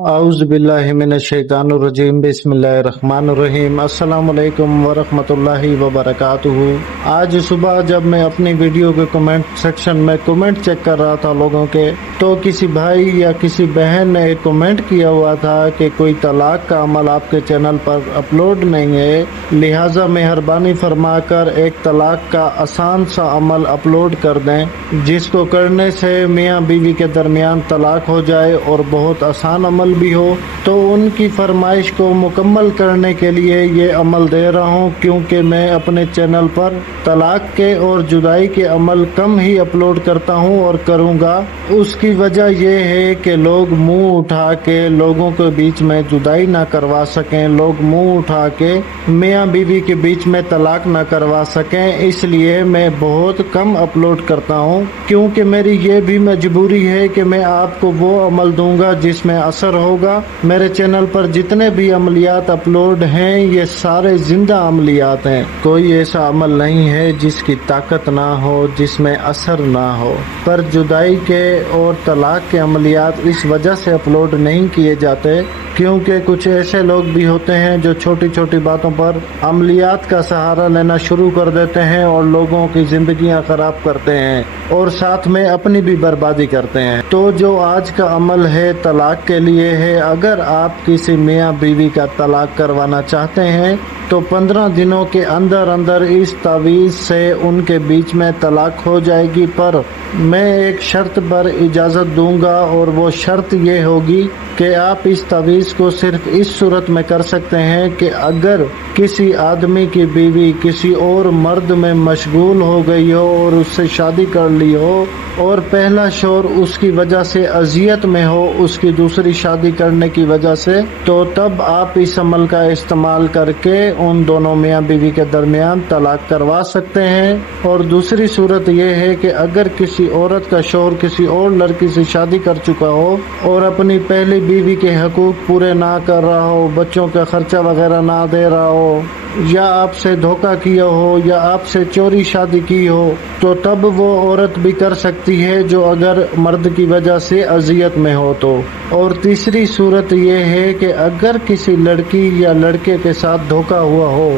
आउज़ बिल्लाहि मिनश शैतानिर रजीम बिस्मिल्लाहिर रहमानिर रहीम अस्सलाम वालेकुम वरहमतुल्लाहि वबरकातुहू। आज सुबह जब मैं अपनी वीडियो के कमेंट सेक्शन में कमेंट चेक कर रहा था लोगों के, तो किसी भाई या किसी बहन ने एक कमेंट किया हुआ था कि कोई तलाक का अमल आपके चैनल पर अपलोड नहीं है, लिहाजा मेहरबानी फरमाकर एक तलाक का आसान सा अमल अपलोड कर दें, जिसको करने से मियाँ बीवी के दरमियान तलाक हो जाए और बहुत आसान अमल भी हो। तो उनकी फरमाइश को मुकम्मल करने के लिए ये अमल दे रहा हूँ, क्योंकि मैं अपने चैनल पर तलाक के और जुदाई के अमल कम ही अपलोड करता हूँ और करूँगा। उसकी वजह यह है कि लोग मुंह उठा के लोगों के बीच में जुदाई ना करवा सकें, लोग मुंह उठा के मियाँ बीवी के बीच में तलाक ना करवा सकें, इसलिए मैं बहुत कम अपलोड करता हूँ, क्योंकि मेरी ये भी मजबूरी है कि मैं आपको वो अमल दूंगा जिसमें असर होगा। मेरे चैनल पर जितने भी अमलियात अपलोड हैं ये सारे जिंदा अमलियात हैं, कोई ऐसा अमल नहीं है जिसकी ताकत ना हो, जिसमें असर ना हो। पर जुदाई के और तलाक के अमलियात इस वजह से अपलोड नहीं किए जाते क्योंकि कुछ ऐसे लोग भी होते हैं जो छोटी छोटी बातों पर अमलियात का सहारा लेना शुरू कर देते हैं और लोगों की जिंदगियां खराब करते हैं और साथ में अपनी भी बर्बादी करते हैं। तो जो आज का अमल है तलाक के लिए है, अगर आप किसी मियाँ बीवी का तलाक करवाना चाहते हैं तो 15 दिनों के अंदर अंदर इस तावीज़ से उनके बीच में तलाक हो जाएगी। पर मैं एक शर्त पर इजाज़त दूंगा और वो शर्त ये होगी कि आप इस तावीज़ को सिर्फ इस सूरत में कर सकते हैं कि अगर किसी आदमी की बीवी किसी और मर्द में मशगूल हो गई हो और उससे शादी कर ली हो और पहला शौहर उसकी वजह से अजियत में हो उसकी दूसरी शादी करने की वजह से, तो तब आप इस अमल का इस्तेमाल करके उन दोनों मियाँ बीवी के दरमियान तलाक करवा सकते हैं। और दूसरी सूरत यह है कि अगर किसी औरत का शौहर किसी और लड़की से शादी कर चुका हो और अपनी पहली बीवी के हकूक पूरे ना कर रहा हो, बच्चों का खर्चा वगैरह ना दे रहा हो, या आपसे धोखा किया हो या आपसे चोरी शादी की हो, तो तब वो औरत भी कर सकती है जो अगर मर्द की वजह से अजियत में हो तो। और तीसरी सूरत ये है कि अगर किसी लड़की या लड़के के साथ धोखा हुआ हो,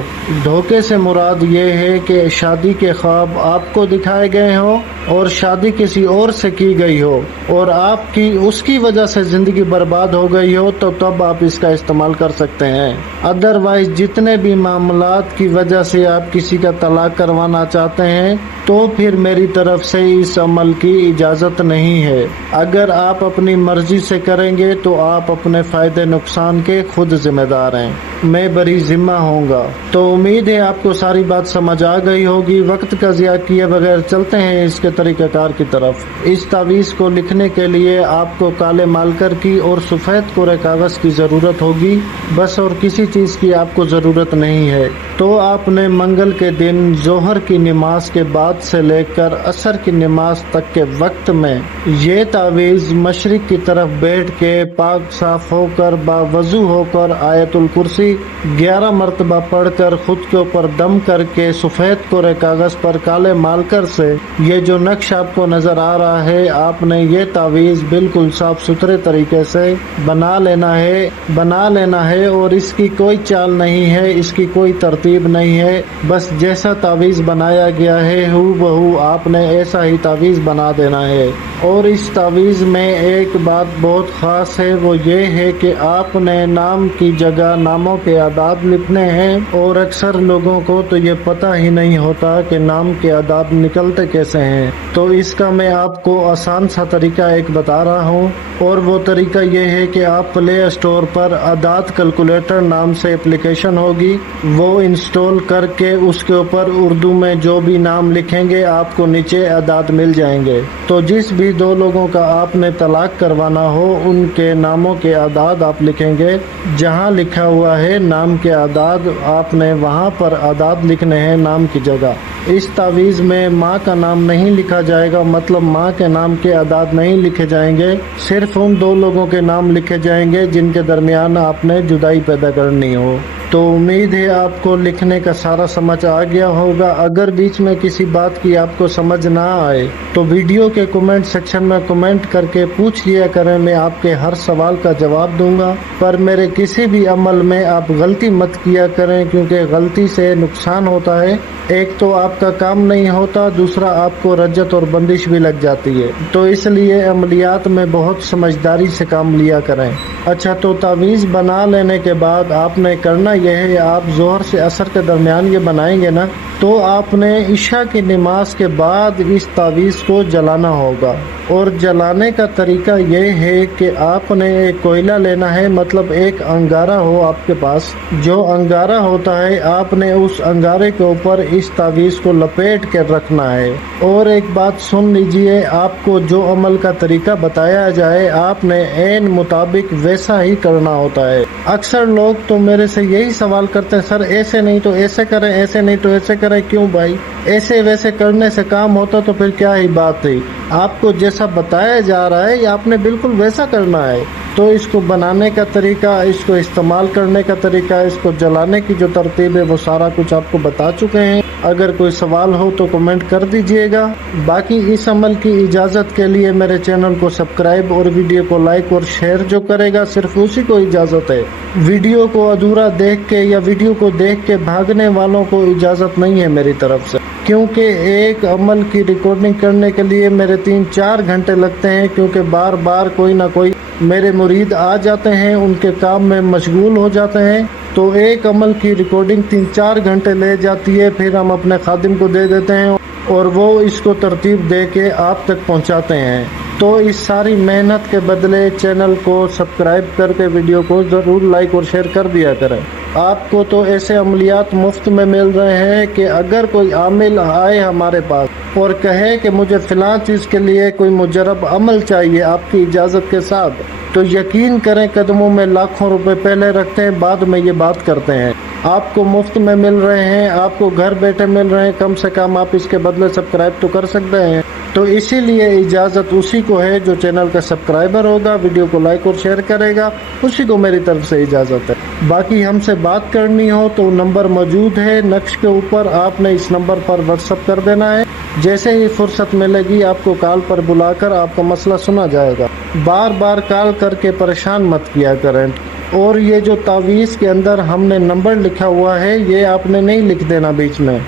धोखे से मुराद ये है कि शादी के ख्वाब आपको दिखाए गए हो और शादी किसी और से की गई हो और आपकी उसकी वजह से जिंदगी बर्बाद हो गई हो, तो तब आप इसका इस्तेमाल कर सकते हैं। अदरवाइज जितने भी मामलात की वजह से आप किसी का तलाक करवाना चाहते हैं तो फिर मेरी तरफ से इस अमल की इजाज़त नहीं है। अगर आप अपनी मर्जी से करेंगे तो आप अपने फ़ायदे नुकसान के खुद जिम्मेदार हैं, मैं बरी जिम्मा होऊंगा। तो उम्मीद है आपको सारी बात समझ आ गई होगी। वक्त का ज़िया किए बगैर चलते हैं इसके तरीक़ाकार की तरफ। इस तावीज़ को लिखने के लिए आपको काले मार्कर की और सफ़ेद कोरे कागज़ की ज़रूरत होगी, बस और किसी चीज़ की आपको ज़रूरत नहीं है। तो आपने मंगल के दिन जोहर की नमाज के बाद से लेकर असर की नमाज तक के वक्त में ये तावीज़ मशरिक की तरफ बैठ के पाक साफ होकर बावजू होकर आयतुल कुर्सी 11 मरतबा पढ़कर खुद के ऊपर दम करके सफ़ेद कोरे कागज़ पर काले मार्कर से ये जो नक्श आपको नज़र आ रहा है, आपने ये तावीज़ बिल्कुल साफ सुथरे तरीके से बना लेना है और इसकी कोई चाल नहीं है, इसकी कोई तरतीब नहीं है। बस जैसा तावीज़ बनाया गया है हूबहू आपने ऐसा ही तावीज़ बना देना है। और इस तावीज़ में एक बात बहुत ख़ास है, वो ये है कि आपने नाम की जगह नामों के आदाद लिखने हैं और अक्सर लोगों को तो ये पता ही नहीं होता कि नाम के आदाद निकलते कैसे हैं। तो इसका मैं आपको आसान सा तरीका एक बता रहा हूँ और वो तरीका ये है कि आप प्ले स्टोर पर आदाद कैलकुलेटर नाम से एप्लीकेशन होगी, वो इंस्टॉल करके उसके ऊपर उर्दू में जो भी नाम लिखेंगे आपको नीचे आदाद मिल जाएंगे। तो जिस भी दो लोगों का आपने तलाक करवाना हो उनके नामों के आदाद आप लिखेंगे, जहाँ लिखा हुआ है नाम के आदाद आपने वहाँ पर आदाद लिखने हैं नाम की जगह। اس تعویذ میں ماں کا نام نہیں لکھا جائے گا، مطلب ماں کے نام کے اعداد نہیں لکھے جائیں گے، صرف ان 2 لوگوں کے نام لکھے جائیں گے جن کے درمیان آپ نے جدائی پیدا کرنی ہو۔ تو امید ہے آپ کو لکھنے کا سارا سمجھ آ گیا ہوگا۔ اگر بیچ میں کسی بات کی آپ کو سمجھ نہ آئے تو ویڈیو کے کمنٹ سیکشن میں کمنٹ کر کے پوچھ لیا کریں، میں آپ کے ہر سوال کا جواب دوں گا۔ پر میرے کسی بھی عمل میں آپ غلطی مت کیا کریں، کیونکہ غلطی سے نقصان ہوتا ہے۔ ایک تو آپ کا کام نہیں ہوتا، دوسرا آپ کو رجت اور بندش بھی لگ جاتی ہے، تو اس لیے عملیات میں بہت سمجھداری سے کام لیا کریں۔ اچھا، تو تعویذ بنا لینے کے بعد آپ نے کرنا یہ ہے، آپ ظہر سے عصر کے درمیان یہ بنائیں گے نا، تو آپ نے عشاء کی نماز کے بعد اس تعویذ کو جلانا ہوگا۔ اور جلانے کا طریقہ یہ ہے کہ آپ نے ایک کوئلہ لینا ہے، مطلب ایک انگارہ ہو آپ کے پاس۔ جو انگارہ ہوتا ہے آپ نے اس انگارے کے اوپر اس تعویذ کو لپیٹ کے رکھنا ہے۔ اور ایک بات سن لیجئے، آپ کو جو عمل کا طریقہ بتایا جائے آپ نے عین مطابق ویسا ہی کرنا ہوتا ہے۔ اکثر لوگ تو میرے سے یہی سوال کرتے ہیں، سر ایسے نہیں تو ایسے کریں، ایسے نہیں تو ایسے کریں، کیوں بھائی؟ ایسے ویسے کرنے سے کام ہوتا تو پھر کیا ہی بات تھی؟ آپ کو جیسا بتایا جا رہا ہے یہ آپ نے بالکل ویسا کرنا ہے۔ تو اس کو بنانے کا طریقہ، اس کو استعمال کرنے کا طریقہ، اس کو جلانے کی جو ترتیب ہے وہ سارا کچھ آپ کو بتا چکے ہیں۔ اگر کوئی سوال ہو تو کمنٹ کر دیجئے گا۔ باقی اس عمل کی اجازت کے لیے میرے چینل کو سبسکرائب اور ویڈیو کو لائک اور شیئر جو کرے گا صرف اسی کو اجازت ہے۔ ویڈیو کو ادھورا دیکھ کے یا ویڈیو کو دیکھ کے بھاگنے والوں کو اجازت نہیں ہے میری طرف سے، کیونکہ ایک عمل کی ریکارڈنگ کرنے کے لیے میرے 3-4 گھنٹے لگتے ہیں، کیونکہ بار بار کوئی نہ کوئی میرے مرید آ جاتے ہیں، ان کے کام میں مشغول ہو جاتے ہیں، تو ایک عمل کی ریکارڈنگ 3-4 گھنٹے لے جاتی ہے۔ پھر ہم اپنے خادم کو دے دیتے ہیں اور وہ اس کو ترتیب دے کے آپ تک پہنچاتے ہیں۔ تو اس ساری محنت کے بدلے چینل کو سبسکرائب کر کے ویڈیو کو ضرور لائک اور شیئر کر دیا کریں۔ آپ کو تو ایسے عملیات مفت میں مل رہے ہیں کہ اگر کوئی عامل آئے ہمارے پاس اور کہے کہ مجھے فلاں چیز کے لیے کوئی مجرب عمل چاہیے آپ کی اجازت کے ساتھ، تو یقین کریں قدموں میں لاکھوں روپے پہلے رکھتے ہیں، بعد میں یہ بات کرتے ہیں۔ آپ کو مفت میں مل رہے ہیں، آپ کو گھر بیٹھے مل رہے ہیں، کم سے کم آپ اس کے بدلے سبسکرائب تو کر سکتے ہیں۔ تو اسی لیے اجازت اسی کو ہے جو چینل کا سبسکرائبر ہوگا، ویڈیو کو لائک اور شیئر کرے گا، اسی کو میری طرف سے اجازت ہے۔ باقی ہم سے بات کرنی ہو تو نمبر موجود ہے نقش کے اوپر، آپ نے اس نمبر پر واٹس ایپ کر دینا ہے۔ جیسے ہی فرصت ملے گی آپ کو کال پر بلا کر آپ کا مسئلہ سنا جائے گا۔ بار بار کال کر کے پریشان مت کیا کریں۔ اور یہ جو تعویذ کے اندر ہم نے نمبر لکھا ہوا ہے یہ آپ نے نہیں لکھ دینا بیچ میں،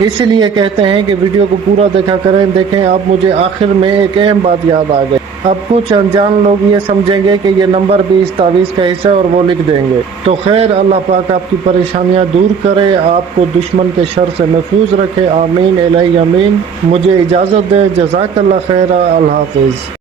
اسی لیے کہتے ہیں کہ ویڈیو کو پورا دیکھا کریں۔ دیکھیں اب مجھے آخر میں ایک اہم بات یاد آ گئی، اب کچھ انجان لوگ یہ سمجھیں گے کہ یہ نمبر بھی اس تعویذ کا حصہ ہے اور وہ لکھ دیں گے۔ تو خیر، اللہ پاک آپ کی پریشانیاں دور کرے، آپ کو دشمن کے شر سے محفوظ رکھے، آمین الہی آمین۔ مجھے اجازت دیں، جزاک اللہ خیر، اللہ حافظ۔